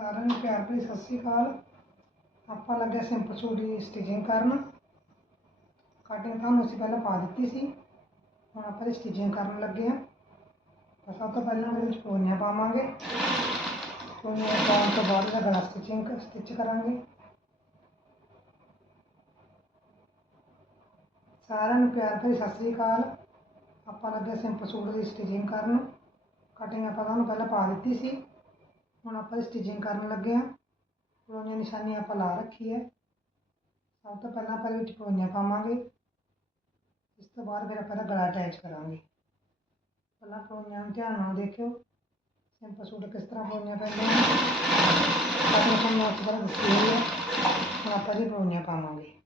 ਸਾਰਿਆਂ ਨੂੰ ਪਿਆਰ ਭਰੀ ਸਤਿ ਸ਼੍ਰੀ ਅਕਾਲ ਆਪਾਂ ਲੱਗੇ ਸਿੰਪਲ ਸੂਟ ਦੀ ਸਟਿਚਿੰਗ ਕਰਨ ਕਟਿੰਗ ਤੁਹਾਨੂੰ ਅਸੀਂ ਪਹਿਲਾਂ ਪਾ ਦਿੱਤੀ ਸੀ ਹੁਣ ਆਪਾਂ ਦੀ ਸਟਿਚਿੰਗ ਕਰਨ ਲੱਗੇ ਹਾਂ ਤਾਂ ਸਭ ਤੋਂ ਪਹਿਲਾਂ ਇਹਦੇ ਵਿੱਚ ਪੋਨੀਆਂ ਪਾਵਾਂਗੇ ਪੋਨੀਆਂ ਪਾਉਣ ਤੋਂ ਬਾਅਦ ਇਹਦਾ ਗਲਾ ਸਟਿਚਿੰਗ ਸਟਿਚ ਕਰਾਂਗੇ ਸਾਰਿਆਂ ਨੂੰ ਪਿਆਰ ਭਰੀ ਸਤਿ ਸ਼੍ਰੀ ਅਕਾਲ ਆਪਾਂ ਲੱਗੇ ਸਿੰਪਲ ਸੂਟ ਦੀ ਸਟਿਚਿੰਗ ਕਰਨ ਕਟਿੰਗ ਆਪਾਂ ਤੁਹਾਨੂੰ ਪਹਿਲਾਂ ਪਾ ਦਿੱਤੀ ਸੀ ਹੁਣ ਆਪਾਂ ਸਟਿਚਿੰਗ ਕਰਨ ਲੱਗੇ ਹਾਂ। ਪਰੋਈਆਂ ਨਿਸ਼ਾਨੀ ਆਪਾਂ ਲਾ ਰੱਖੀ ਹੈ। ਸਭ ਤੋਂ ਪਹਿਲਾਂ ਆਪਾਂ ਵਿੱਚ ਪਰੋਈਆਂ ਪਾਵਾਂਗੇ। ਇਸ ਤੋਂ ਬਾਅਦ ਫਿਰ ਆਪਾਂ ਦਾ ਗਲਾ ਅਟੈਚ ਕਰਾਂਗੇ। ਪਹਿਲਾਂ ਪਰੋਈਆਂ ਨੂੰ ਧਿਆਨ ਨਾਲ ਦੇਖਿਓ। ਸਿੰਪਲ ਸੂਟ ਕਿਸ ਤਰ੍ਹਾਂ ਪਰੋਈਆਂ ਪੈਂਦੀਆਂ ਨੇ। ਕਟਿੰਗ ਤੁਹਾਨੂੰ ਉਸ ਤਰ੍ਹਾਂ ਦੱਸੀ ਹੋਈ ਹੈ। ਹੁਣ ਆਪਾਂ ਜੀ ਪਰੋਈਆਂ ਪਾਵਾਂਗੇ।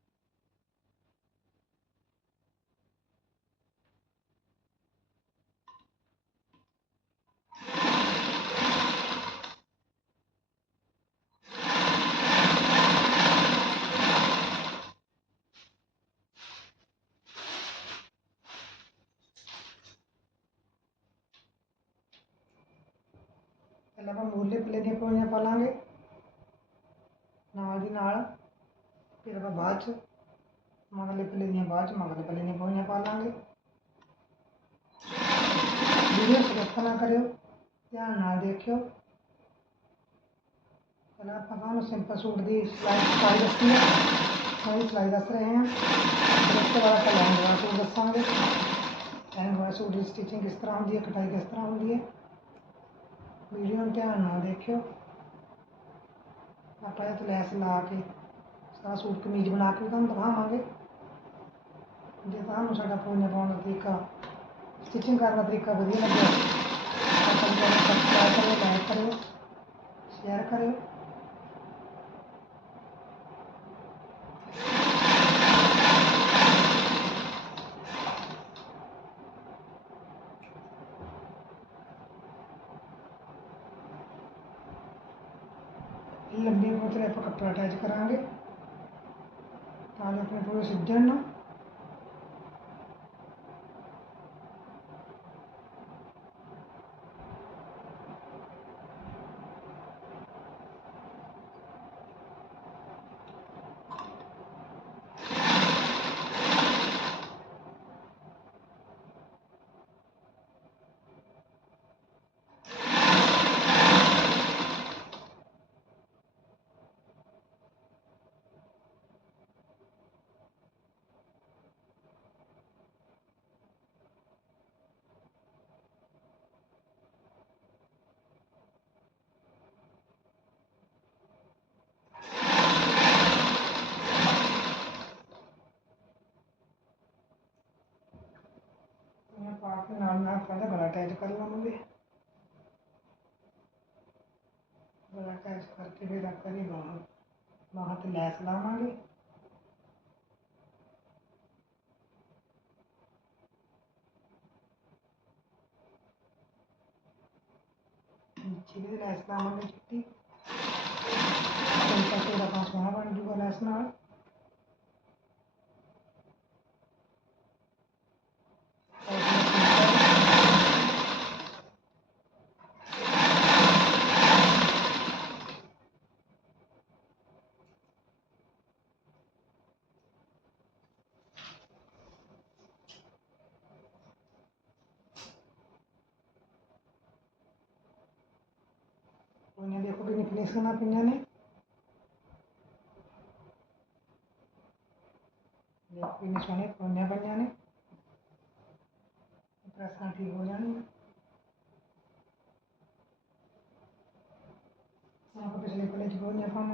बाद मगले पहले दिया बाद मगले पहले नहीं पहुँचे पालांगे वीडियो सुरक्षा ना करियो या ना देखियो। देखो कला पकान सिंपल सूट की स्लाइड सिलाई दसी है सारी स्लाइड दस रहे हैं फिर उसके बाद आप लैंग वाला सूट दसागे लैंग वाला सूट की स्टिचिंग किस तरह होती है कटाई किस तरह होती है वीडियो में क्या ना देखियो। आप तो लैस ला के ਧਿਆਨ ਸਾਰਾ ਸੂਟ ਕਮੀਜ਼ ਬਣਾ ਕੇ ਤੁਹਾਨੂੰ ਦਿਖਾਵਾਂਗੇ। ਜੇ ਤੁਹਾਨੂੰ ਸਾਡਾ ਪੂਨੇ ਪਾਉਣ ਦਾ ਤਰੀਕਾ ਸਟਿਚਿੰਗ ਕਰਨ ਦਾ ਤਰੀਕਾ ਵਧੀਆ ਲੱਗਿਆ, ਤਾਂ ਚੈਨਲ ਸਬਸਕ੍ਰਾਈਬ ਕਰਿਓ ਲਾਈਕ ਕਰਿਓ ਸ਼ੇਅਰ ਕਰਿਓ। ਲੰਬੀ ਬੋਤਲ ਆਪਾਂ ਕੱਪੜਾ ਅਟੈਚ ਕਰਾਂਗੇ। los recursos internos. अटैच कर लो मुझे और करके फिर आप करी वहाँ तो लैस लावे लैस लावे चिट्टी फिर बन जूगा लैस ना వేసుకున్న పిండిని फिनिश होने पुनिया बन जाने। प्रसाद ठीक हो जाने। यहाँ पिछले कॉलेज को जापान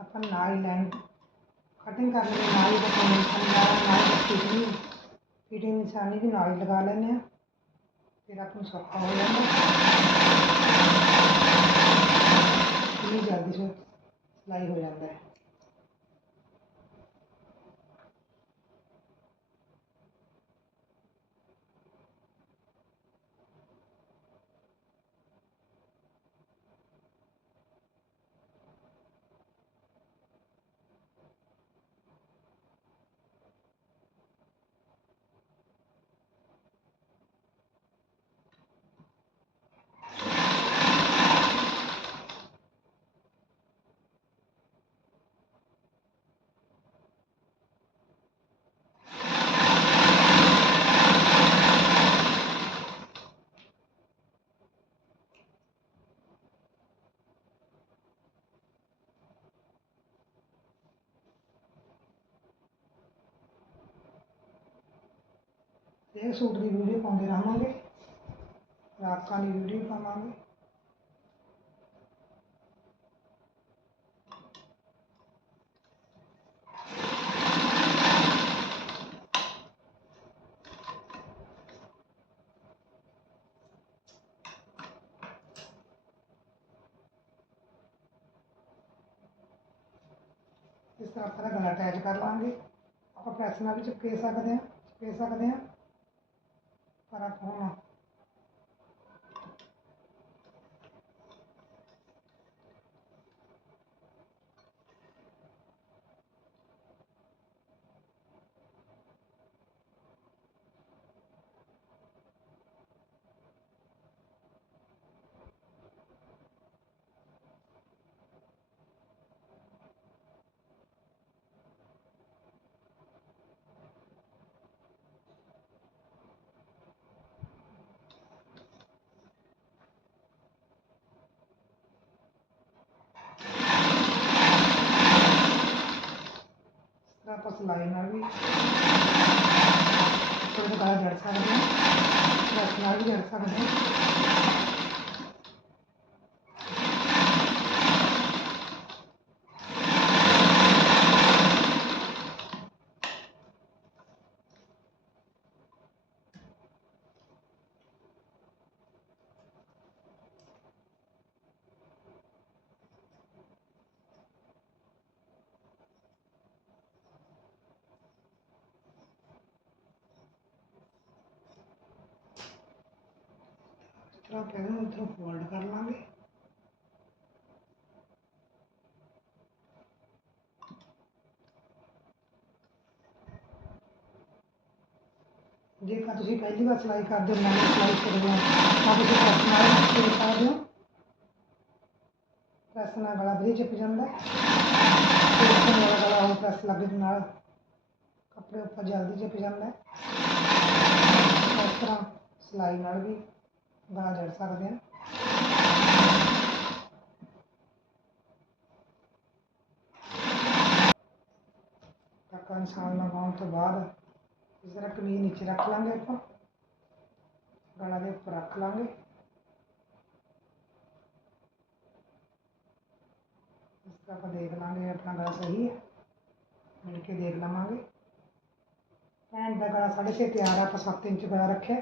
अपन नाई लाइन कटिंग कर नाई का नाई का ਕੀੜੀ ਨਿਸ਼ਾਨੀ ਦੇ ਨਾਲ ਲਗਾ ਲੈਂਦੇ ਆ ਫਿਰ ਆਪਾਂ ਸੌਖਾ ਹੋ ਜਾਂਦਾ। ਇਹ ਜਲਦੀ ਸਿਲਾਈ ਹੋ ਜਾਂਦਾ ਹਰੇਕ ਸੂਟ ਦੀ ਵੀਡੀਓ ਪਾਉਂਦੇ ਰਹਾਂਗੇ ਫਰਾਕਾਂ ਦੀ ਵੀਡੀਓ ਪਾਵਾਂਗੇ ਇਸ ਤਰ੍ਹਾਂ ਆਪਾਂ ਇਹਦਾ ਗਲਾ ਅਟੈਚ ਕਰ ਲਾਂਗੇ ਆਪਾਂ ਪ੍ਰੈਸ ਨਾਲ ਵੀ ਚਿਪਕੇ ਸਕਦੇ ਹਾਂ ਚਿਪਕੇ ਸਕਦੇ ਹਾਂ para Roma. आपको सिलाई ਨਾਲ ਵੀ थोड़ा बताया जा सकता है ਨਾਲ ਵੀ ਜਾ ਸਕਦਾ ਹੈ रहेगा उसको फोल्ड कर लेंगे। देखा तुम पहली बार सिलाई कर दो, मैंने सिलाई कर दिया आप उसे कस्टमाइज बता दो। प्रेस ना गला भी चिप जाता मेरा गला और प्रेस लगे ना कपड़े उपर जल्दी चिप जाता इस तरह सिलाई ना भी। ਉੱਪਰ ਜਲਦੀ ਚਿਪ ਜਾਂਦਾ ਹੈ ਇਸ ਤਰ੍ਹਾਂ ਸਿਲਾਈ ਨਾਲ ਵੀ ਗਲਾ ਜੜ ਸਕਦੇ ਹਾਂ ਟਾਕਾ ਨਿਸ਼ਾਨ ਲਗਾਉਣ ਤੋਂ ਬਾਅਦ ਇਸ ਤਰ੍ਹਾਂ ਕਮੀਜ਼ ਨੀਚੇ ਰੱਖ ਲਾਂਗੇ ਆਪਾਂ ਗਲਾ ਦੇ ਉੱਪਰ ਰੱਖ ਲਾਂਗੇ ਇਸ ਤਰ੍ਹਾਂ ਆਪਾਂ ਦੇਖ ਲਾਂਗੇ ਆਪਣਾ ਗਲਾ ਸਹੀ ਹੈ ਮਿਲ ਕੇ ਦੇਖ ਲਵਾਂਗੇ ਭੈਣ ਦਾ ਗਲਾ ਸਾਢੇ ਛੇ ਤਿਆਰ ਆ ਆਪਾਂ 7 ਇੰਚ ਗਲਾ ਰੱਖਿਆ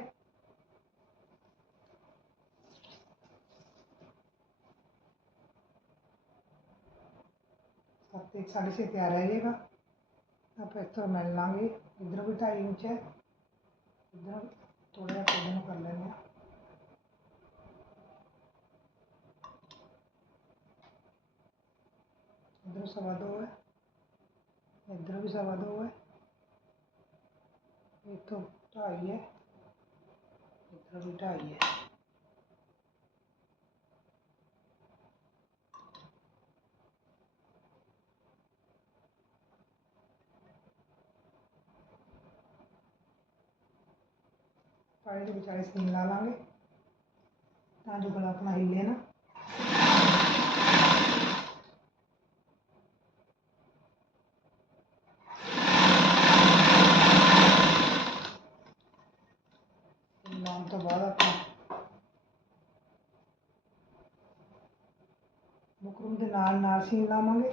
பத்து तयार आएगा अब तो मैं लाऊंगी इधर भी ढाई इंच है इधर थोड़ा इधर कर लेंगे इधर सवा दो है इधर भी सवा दो है ये तो ढाई है इधर भी ढाई है ਢਾਈ ਦੇ ਵਿਚਾਲੇ ਸੀਨ ਲਾ ਲਾਂਗੇ। ਤਾਂ ਜੋ ਗਲਾ ਆਪਣਾ ਹਿੱਲੇ ਨਾ। ਲਾਉਣ ਤੋਂ ਬਾਅਦ ਆਪਾਂ ਬੁਕਰਮ ਦੇ ਨਾਲ ਨਾਲ ਸੀਨ ਲਾਵਾਂਗੇ।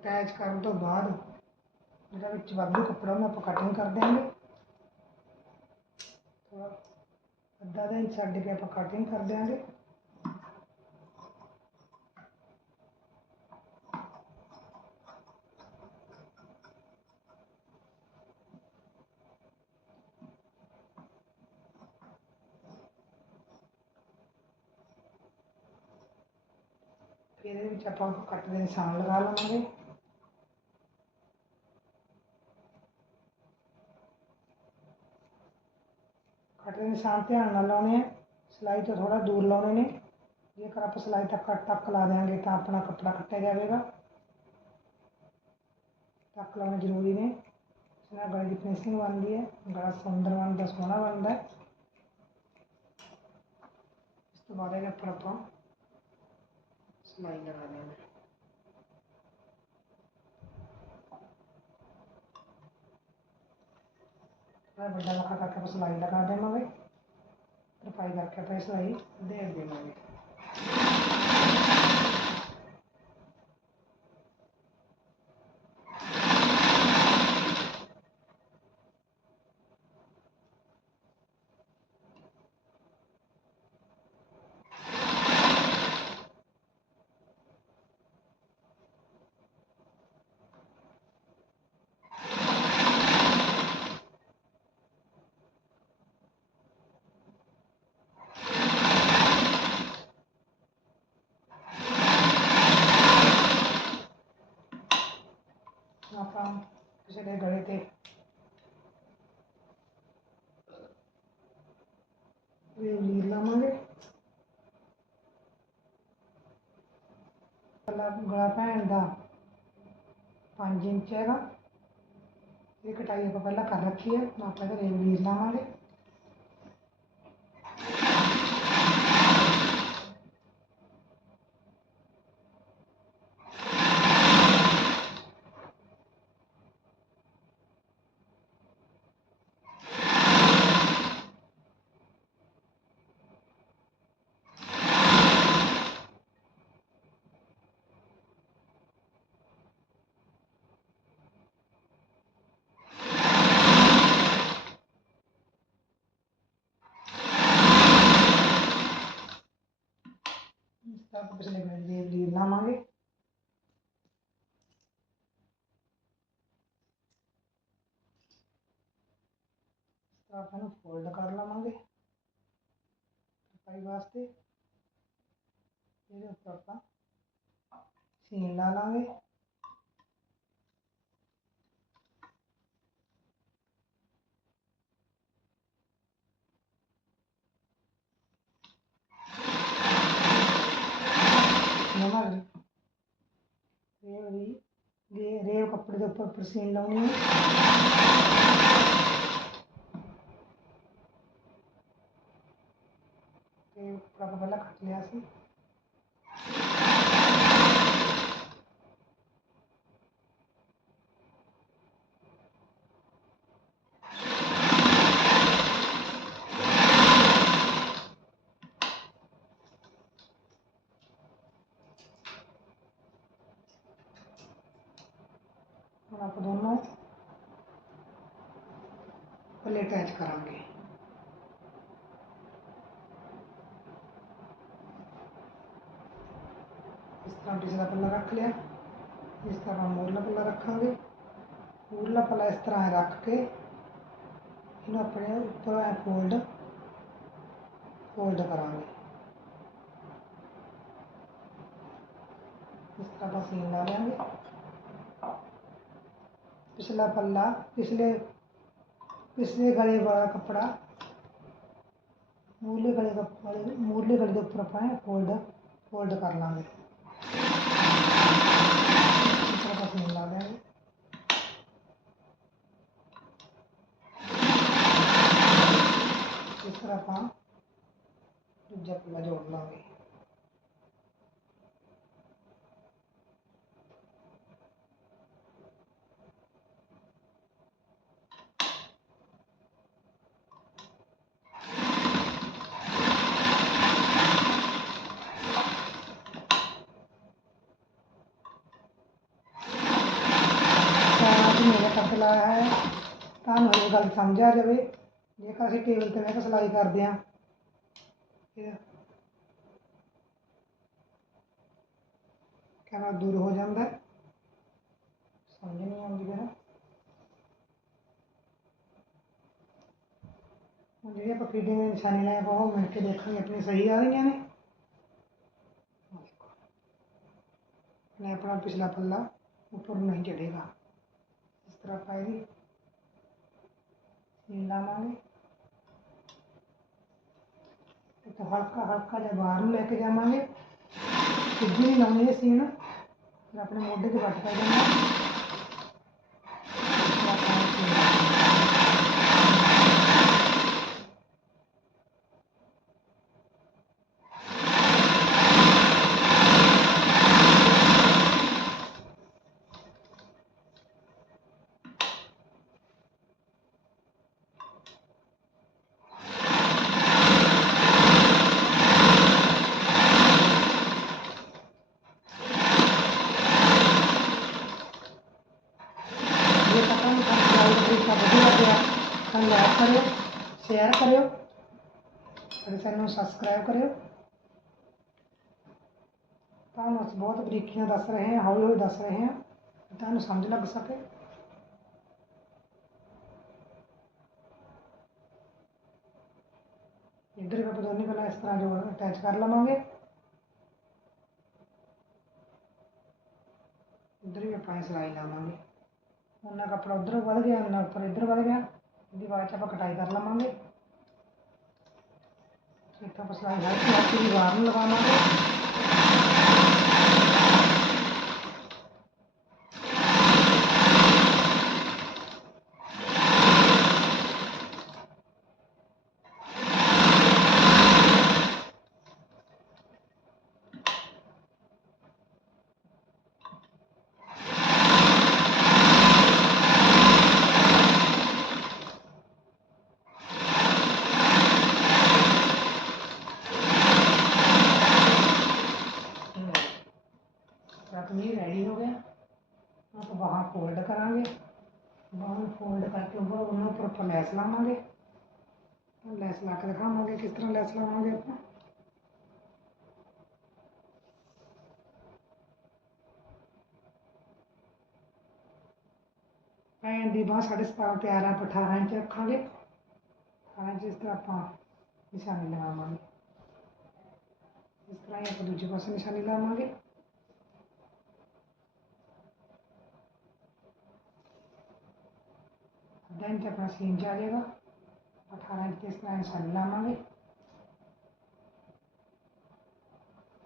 ਅਟੈਚ ਕਰਨ ਤੋਂ ਬਾਅਦ ਜਿਹੜਾ ਵਿੱਚ ਵਾਧੂ ਕੱਪੜਾ ਉਹਨੂੰ ਆਪਾਂ ਕਟਿੰਗ ਕਰ ਦਿਆਂਗੇ ਥੋੜ੍ਹਾ ਅੱਧਾ ਦਿਨ ਛੱਡ ਕੇ ਆਪਾਂ ਕਟਿੰਗ ਕਰ ਦਿਆਂਗੇ ਫਿਰ ਇਹਦੇ ਵਿੱਚ ਆਪਾਂ ਕੱਟ ਦੇ ਨਿਸ਼ਾਨ ਲਗਾ ਲਵਾਂਗੇ ਨਿਸ਼ਾਨ ਧਿਆਨ ਨਾਲ ਲਾਉਣੇ ਆ ਸਿਲਾਈ ਤੋਂ ਥੋੜਾ ਦੂਰ ਲਾਉਣੇ ਨੇ ਜੇਕਰ ਆਪਾਂ ਸਿਲਾਈ ਤੱਕ ਕੱਟ ਤੱਕ ਲਾ ਦੇਵਾਂਗੇ ਤਾਂ ਆਪਣਾ ਕੱਪੜਾ ਕੱਟਿਆ ਜਾਵੇਗਾ ਟੱਕ ਲਾਉਣੇ ਜ਼ਰੂਰੀ ਨੇ ਇਸ ਨਾਲ ਗਲੇ ਦੀ ਫਿਨਿਸ਼ਿੰਗ ਬਣਦੀ ਹੈ ਗਲਾ ਸੁੰਦਰ ਬਣਦਾ ਸੋਹਣਾ ਬਣਦਾ ਹੈ ਇਸ ਤੋਂ ਬਾਅਦ ਇਹਦੇ ਉੱਪਰ ਆਪਾਂ ਸਿਲਾਈ ਲਗਾ ਦੇਵਾਂਗੇ ਥੋੜ੍ਹਾ ਵੱਡਾ ਵੱਖਾ ਕਰਕੇ ਆਪਾਂ ਸਿਲਾਈ ਲਗਾ ਦੇਵਾਂਗੇ ਤਰਪਾਈ ਕਰਕੇ ਆਪਾਂ ਇਸ ਨੂੰ ਹੀ ਦੇੜ ਦੇਵਾਂਗੇ चले गए थे। गला भैन का पाँच इंच है ये कटाई आप पहला कर रखी है नापा रेव लीर लावे ਆਪਾਂ ਪਿਛਲੇ ਬੈਡ ਦੀ ਲੀਰ ਲਾਵਾਂਗੇ। ਆਪਾਂ ਨੂੰ ਫੋਲਡ ਕਰ ਲਵਾਂਗੇ ਕਟਾਈ ਵਾਸਤੇ। ਇਹਦੇ ਉੱਪਰ ਆਪਾਂ ਸੀਨ ਲਾ ਲਾਂਗੇ। ਨਵਾਂ ਰੇਵ ਵੀ ਰੇ- ਰੇਵ ਕੱਪੜੇ ਦੇ ਉੱਪਰ ਉੱਪਰ ਲਾਉਣੀ ਹੈ ਤੇ ਉੱਪਰ ਪਹਿਲਾਂ ਕੱਟ ਲਿਆ ਸੀ। अटैच करांगे इस तरह तीसरा पल्ला रख लिया। इस तरह मोरला उरला पल्ला रखा मोरला पल्ला इस तरह रख के इन अपने ऊपर फोल्ड फोल्ड करा इस तरह सीन ला लेंगे। पिछला पल्ला, पिछले ਪਿਛਲੇ ਗਲੇ ਵਾਲਾ ਕੱਪੜਾ ਮੂਰਲੇ ਗਲੇ ਦਾ ਵਾਲੇ ਮੂਰਲੇ ਗਲੇ ਦੇ ਉੱਪਰ ਆਪਾਂ ਫੋਲਡ ਫੋਲਡ ਕਰ ਲਵਾਂਗੇ ਹੈ ਤੁਹਾਨੂੰ ਇਹ ਗੱਲ ਸਮਝ ਆ ਜਾਵੇ ਜੇਕਰ ਅਸੀਂ ਟੇਬਲ ਤੇ ਬਹਿ ਕੇ ਸਿਲਾਈ ਕਰਦੇ ਹਾਂ ਇਹ ਕੈਮਰਾ ਦੂਰ ਹੋ ਜਾਂਦਾ ਹੈ ਸਮਝ ਨਹੀਂ ਆਉਂਦੀ ਮੇਰਾ ਹੁਣ ਜਿਹੜੀ ਆਪਾਂ ਫੀਡਿੰਗ ਦੀ ਨਿਸ਼ਾਨੀ ਲਾਇਆ ਆਪਾਂ ਉਹ ਮਿਲ ਕੇ ਦੇਖਾਂਗੇ ਆਪਣੀ ਸਹੀ ਆ ਰਹੀਆਂ ਨੇ ਆਹ ਦੇਖੋ ਨੇ ਆਪਣਾ ਪਿਛਲਾ ਪੱਲਾ ਉੱਪਰ ਨੂੰ ਨਹੀਂ लामांगे तो हल्का हल्का जब बाहर लेके जावे सीधी नहीं लाने सीन फिर अपने मोडे से बट कर देना ਸ਼ੇਅਰ ਕਰਿਓ ਅਤੇ ਸਾਨੂੰ ਸਬਸਕ੍ਰਾਈਬ ਕਰਿਓ ਤੁਹਾਨੂੰ ਅਸੀਂ ਬਹੁਤ ਬਰੀਕੀਆਂ ਦੱਸ ਰਹੇ ਹਾਂ ਹੌਲੀ ਹੌਲੀ ਦੱਸ ਰਹੇ ਹਾਂ ਤਾਂ ਤੁਹਾਨੂੰ ਸਮਝ ਲੱਗ ਸਕੇ ਇੱਧਰ ਵੀ ਆਪਾਂ ਦੋਨੇ ਪਹਿਲਾਂ ਇਸ ਤਰ੍ਹਾਂ ਜੋੜ ਅਟੈਚ ਕਰ ਲਵਾਂਗੇ ਇੱਧਰ ਵੀ ਆਪਾਂ ਇਹ ਸਿਲਾਈ ਲਾਵਾਂਗੇ ਉਹਨਾਂ ਕੱਪੜਾ ਉਧਰ ਵੱਧ ਗਿਆ ਉਹਨਾਂ ਉੱਪਰ ਇੱਧਰ ਵੱਧ ਗਿਆ ਇਹਦੀ ਬਾਅਦ ਚ इतना मसला लाइन हाथ की दीवार में लगाना है। ਫੋਲਡ ਕਰਾਂਗੇ ਬਾਹਾਂ ਫੋਲਡ ਕਰਕੇ ਉਹ ਉਹਨਾਂ ਉੱਪਰ ਆਪਾਂ ਲੈਸ ਲਾਵਾਂਗੇ ਲੈਸ ਲਾ ਕੇ ਦਿਖਾਵਾਂਗੇ ਕਿਸ ਤਰ੍ਹਾਂ ਲੈਸ ਲਾਵਾਂਗੇ ਆਪਾਂ ਭੈਣ ਦੀ ਬਾਂਹ ਸਾਢੇ ਸਤਾਰਾਂ ਤਿਆਰ ਆ ਆਪਾਂ 18 ਇੰਚ ਰੱਖਾਂਗੇ 18 ਇੰਚ ਇਸ ਤਰ੍ਹਾਂ ਆਪਾਂ ਨਿਸ਼ਾਨੀ ਲਗਾਵਾਂਗੇ ਇਸ ਤਰ੍ਹਾਂ ਹੀ ਆਪਾਂ ਦੂਜੇ ਪਾਸੇ ਨਿਸ਼ਾਨੀ ਲਾਵਾਂਗੇ ਅੱਧਾ ਇੰਚ ਆਪਣਾ ਸੀਨ ਚ ਆ ਜਾਏਗਾ 18 ਇੰਚ ਤੇ ਇਸ ਤਰ੍ਹਾਂ ਨਿਸ਼ਾਨੀ ਲਾਵਾਂਗੇ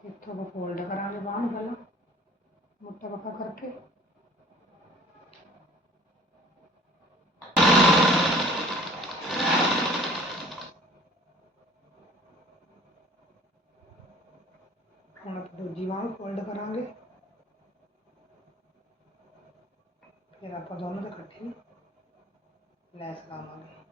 ਇੱਥੋਂ ਆਪਾਂ ਫੋਲਡ ਕਰਾਂਗੇ ਬਾਂਹ ਨੂੰ ਪਹਿਲਾਂ ਮੁੱਠਾ ਪੱਕਾ ਕਰਕੇ ਹੁਣ ਆਪਾਂ ਦੂਜੀ ਬਾਂਹ ਫੋਲਡ ਕਰਾਂਗੇ ਫਿਰ ਆਪਾਂ ਦੋਨੋਂ ਦੇ ਇਕੱਠੇ ਲੈਸ ਲਾਵਾਂਗੇ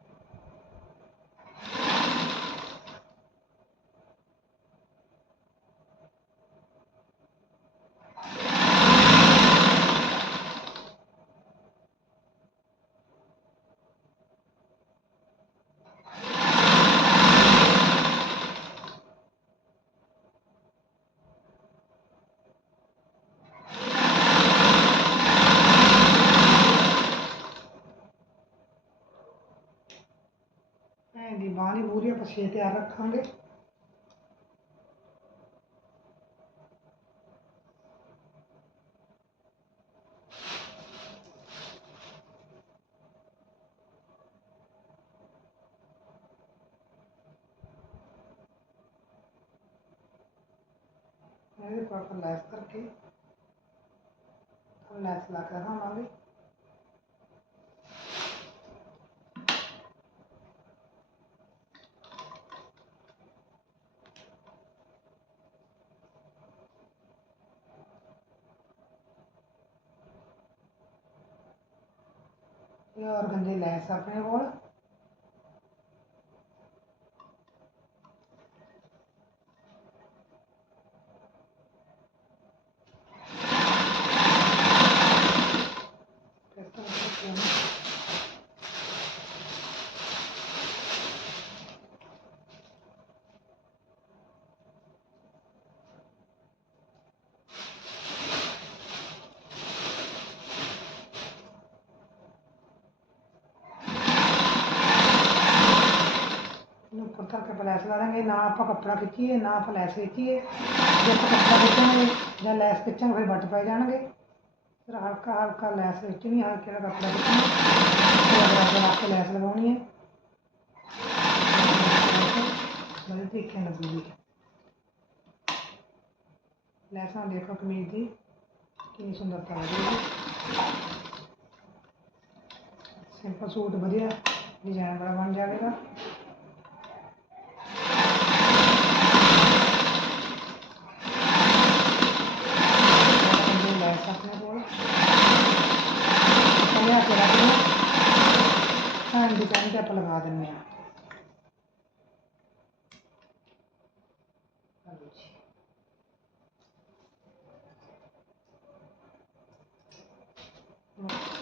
வாணிபூரிய பசியத்தை அறக்காங்க थोड़ा सा लैस करके हम लैस ला कर हम आ desarrollo चलाएँगे ना आप कपड़ा खिच्चिए, ना आप लैस खिच्चिए। जिस कपड़ा खिंचेंगे जब लैस खिंचेंगे फिर बट पै जाएँगे फिर हल्का हल्का लैस खिंचनी हल्के का कपड़ा खिंचना लैस लगानी है। बड़े तरीके लगेगी लैसा देखो कमीज की कितनी सुंदरता लगेगी सिंपल सूट, बढ़िया। डिज़ाइन बड़ा बन जाएगा। tanti, tanti appallavate in mia. Allora.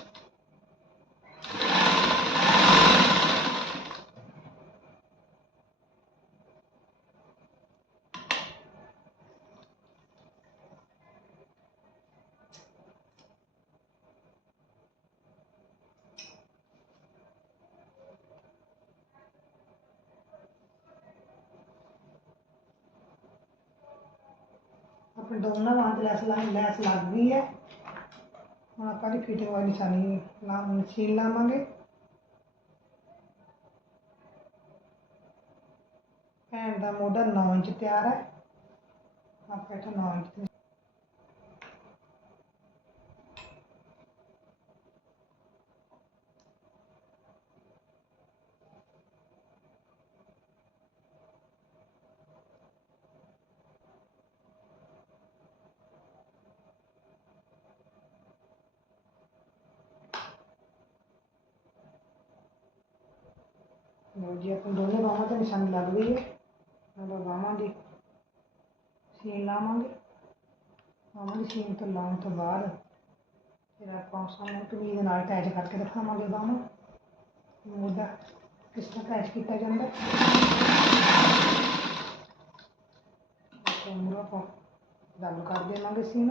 ਦੋਨਾਂ ਬਾਹਾਂ ਤੇ ਲੈਸ ਲਾ ਲੈਸ ਲੱਗ ਗਈ ਹੈ। ਹੁਣ ਆਪਾਂ ਦੀ ਫਿਟਿੰਗ ਵਾਲੀ ਨਿਸ਼ਾਨੀ ਲਾ ਮਸ਼ੀਨ ਲਾਵਾਂਗੇ। ਭੈਣ ਦਾ ਮੋਢਾ 9 ਇੰਚ ਤਿਆਰ ਹੈ। ਆਪਾਂ ਇੱਥੇ 9 ਇੰਚ ਤੇ ਲਓ ਜੀ ਆਪਣੀ ਦੋਨੇ ਬਾਹਾਂ ਤੇ ਨਿਸ਼ਾਨੀ ਲੱਗ ਗਈ ਹੈ। ਆਪਾਂ ਬਾਹਾਂ ਦੀ ਸੀਨ ਲਾਵਾਂਗੇ। ਬਾਹਾਂ ਦੀ ਸੀਨ ਤੋਂ ਲਾਉਣ ਤੋਂ ਬਾਅਦ ਫਿਰ ਆਪਾਂ ਸਾਨੂੰ ਕਮੀਜ਼ ਦੇ ਨਾਲ ਅਟੈਚ ਕਰਕੇ ਦਿਖਾਵਾਂਗੇ ਬਾਹਾਂ ਮੋਢਾ ਕਿਸ ਤਰ੍ਹਾਂ ਅਟੈਚ ਕੀਤਾ ਜਾਂਦਾ। ਆਪਾਂ ਮੂਹਰਾ ਆਪਾਂ ਡਬਲ ਕਰ ਦੇਵਾਂਗੇ ਸੀਨ।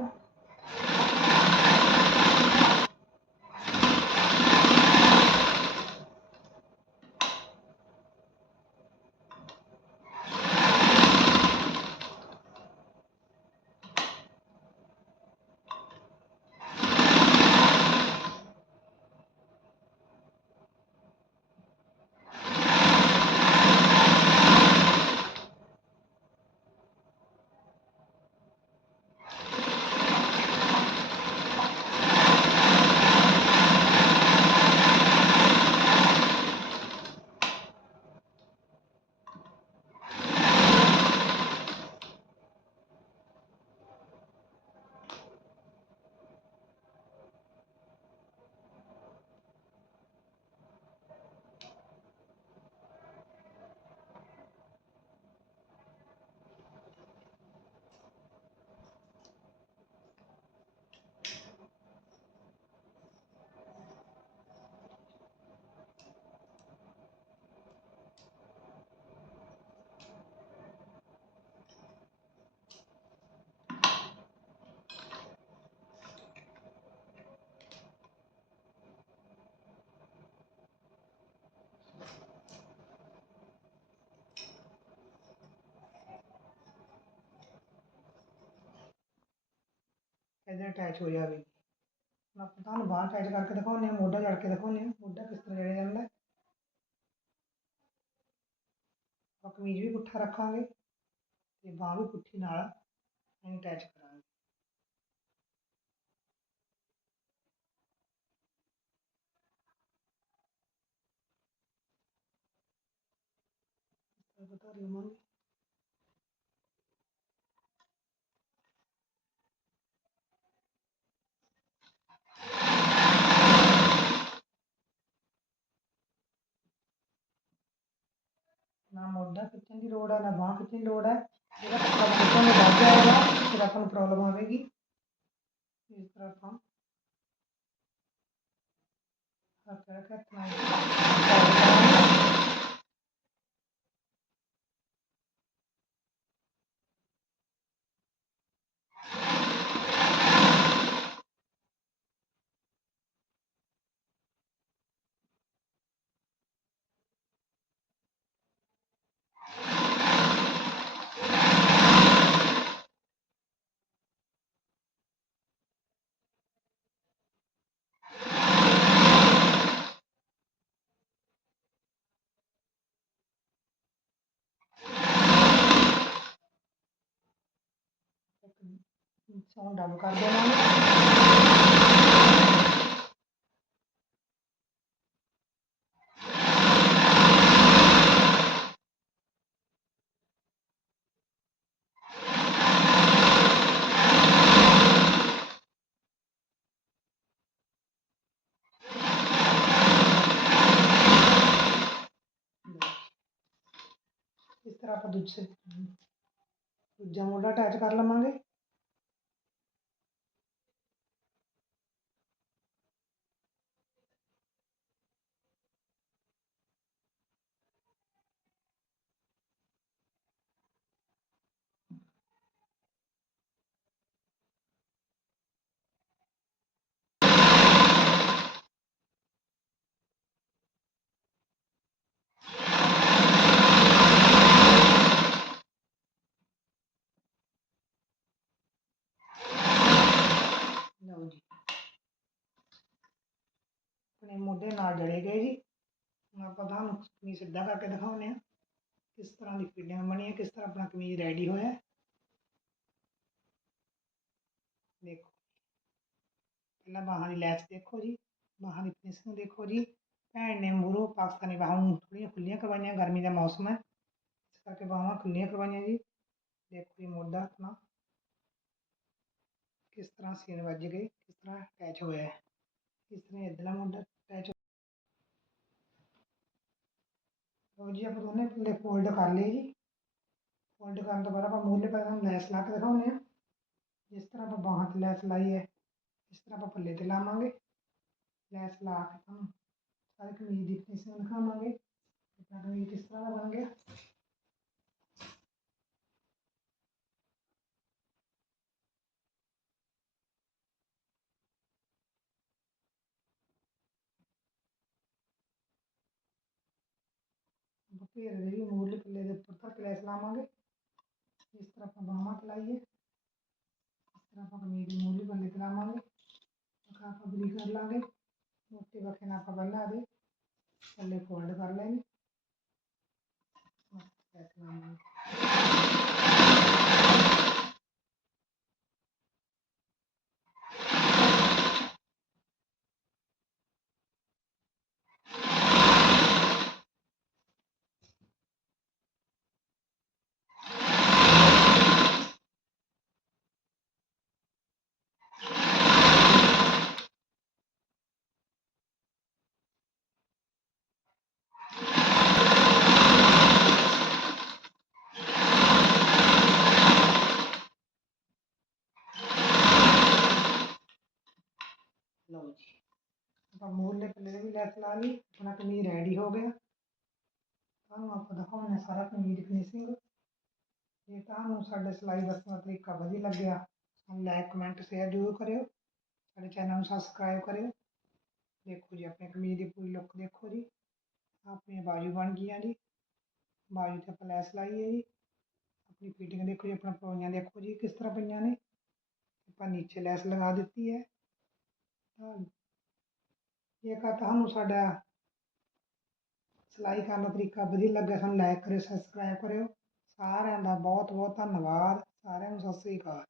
इधर अटैच हो जाएगी आप पता ना बाहर टाइट करके दिखाओ नहीं मोडा जड़ के नहीं मोडा किस तरह जड़े जाता कमीज भी पुट्ठा रखा तो बाह भी पुट्ठी नाल अटैच करा बता रही नाम होंडा किचन की रोड है ना वहाँ किचन रोड है मेरा मतलब किचन में बच जाएगा फिर अपन प्रॉब्लम आएगी इस तरफ हम हर तरह का ਸਾਊਂਡ ਡਾਊਨ ਕਰ ਦੇਣਾ ਇਸ ਤਰ੍ਹਾਂ ਆਪਾਂ ਦੂਜੇ ਦੂਜਾ ਮੋਢਾ ਅਟੈਚ ਕਰ ਲਵਾਂਗੇ। ਆਪਣੇ ਮੋਢੇ ਨਾਲ ਜੜੇ ਗਏ ਜੀ ਹੁਣ ਆਪਾਂ ਤੁਹਾਨੂੰ ਕਮੀਜ਼ ਸਿੱਧਾ ਕਰਕੇ ਦਿਖਾਉਂਦੇ ਆ ਕਿਸ ਤਰ੍ਹਾਂ ਦੀ ਫਿਟਿੰਗ ਬਣੀ ਹੈ ਕਿਸ ਤਰ੍ਹਾਂ ਆਪਣਾ ਕਮੀਜ਼ ਰੈਡੀ ਹੋਇਆ ਹੈ। ਦੇਖੋ ਪਹਿਲਾਂ ਬਾਹਾਂ ਦੀ ਲੈਸ ਦੇਖੋ ਜੀ ਬਾਹਾਂ ਦੀ ਫਿਨਿਸ਼ਿੰਗ ਦੇਖੋ ਜੀ ਭੈਣ ਨੇ ਮੂਰੋਂ ਪਾਕਿਸਤਾਨੀ ਬਾਹਾਂ ਨੂੰ ਥੋੜ੍ਹੀਆਂ ਖੁੱਲੀਆਂ ਕਰਵਾਈਆਂ ਗਰਮੀ ਦਾ ਮੌਸਮ ਹੈ ਇਸ ਕਰਕੇ ਬਾਹਾਂ ਖੁੱਲੀਆਂ ਕਰਵਾਈਆਂ ਜੀ ਦੇਖੋ ਜੀ ਮੋਢਾ ਆਪਣਾ ਕਿਸ ਤਰ੍ਹਾਂ ਸੀਨ ਵੱਜ ਗਏ ਕਿਸ ਤਰ੍ਹਾਂ ਅਟੈਚ ਹੋਇਆ ਹੈ ਕਿਸ ਤਰ੍ਹਾਂ ਇੱਧਰਲਾ ਮੋਢਾ जी आप दोनों पूरे फोल्ड कर लिए जी फोल्ड करने तो बाद आप मूहले पर लैस ला के दिखाने जिस तरह आप बाह से लैस लाई है इस तरह आप पले से लावे लैस ला के सारी कमीज की फिनिशिंग दिखावे कमीज किस तरह का बन गया पेड़ देवी मुरली किले दे पुरता किला इस्लामांगे इस तरफ़ बामा पिलाइए इस तरफ़ मेरी मुरली बल्ले किलामांगे का बरी कर लागे। मोटे बखेना का बल्ला दे। पहले फोल्ड कर लेंगे। ਆਪਾਂ ਮੂਹਰਲੇ ਪੱਲੇ ਦੇ ਵੀ ਲੈਸ ਲਾ ਲਈ ਆਪਣਾ ਕਮੀਜ਼ ਰੈਡੀ ਹੋ ਗਿਆ ਤੁਹਾਨੂੰ ਆਪਾਂ ਦਿਖਾਉਂਦੇ ਹਾਂ ਸਾਰਾ ਕਮੀਜ਼ ਦੀ ਫਿਨਿਸ਼ਿੰਗ ਜੇ ਤੁਹਾਨੂੰ ਸਾਡੇ ਸਿਲਾਈ ਦੱਸਣ ਦਾ ਤਰੀਕਾ ਵਧੀਆ ਲੱਗਿਆ ਸਾਨੂੰ ਲਾਈਕ ਕਮੈਂਟ ਸ਼ੇਅਰ ਜ਼ਰੂਰ ਕਰਿਓ ਸਾਡੇ ਚੈਨਲ ਨੂੰ ਸਬਸਕ੍ਰਾਈਬ ਕਰਿਓ ਦੇਖੋ ਜੀ ਆਪਣੇ ਕਮੀਜ਼ ਦੀ ਪੂਰੀ ਲੁੱਕ ਦੇਖੋ ਜੀ ਆਪਣੀਆਂ ਬਾਜੂ ਬਣ ਗਈਆਂ ਜੀ ਬਾਜੂ 'ਤੇ ਆਪਾਂ ਲੈਸ ਲਾਈ ਹੈ ਜੀ ਆਪਣੀ ਫਿਟਿੰਗ ਦੇਖੋ ਜੀ ਆਪਣਾ ਪੌਈਆਂ ਦੇਖੋ ਜੀ ਕਿਸ ਤਰ੍ਹਾਂ ਪਈਆਂ ਨੇ ਆਪਾਂ ਨੀਚੇ ਲੈਸ ਲਗਾ ਦਿੱਤੀ ਹੈ ਤਾਂ ਜੇਕਰ ਤੁਹਾਨੂੰ ਸਾਡਾ ਸਿਲਾਈ ਕਰਨ ਦਾ ਤਰੀਕਾ ਵਧੀਆ ਲੱਗਾ ਸਾਨੂੰ ਲਾਈਕ ਕਰਿਓ ਸਬਸਕ੍ਰਾਈਬ ਕਰਿਓ। ਸਾਰਿਆਂ ਦਾ ਬਹੁਤ ਬਹੁਤ ਧੰਨਵਾਦ। ਸਾਰਿਆਂ ਨੂੰ ਸਤਿ ਸ੍ਰੀ ਅਕਾਲ।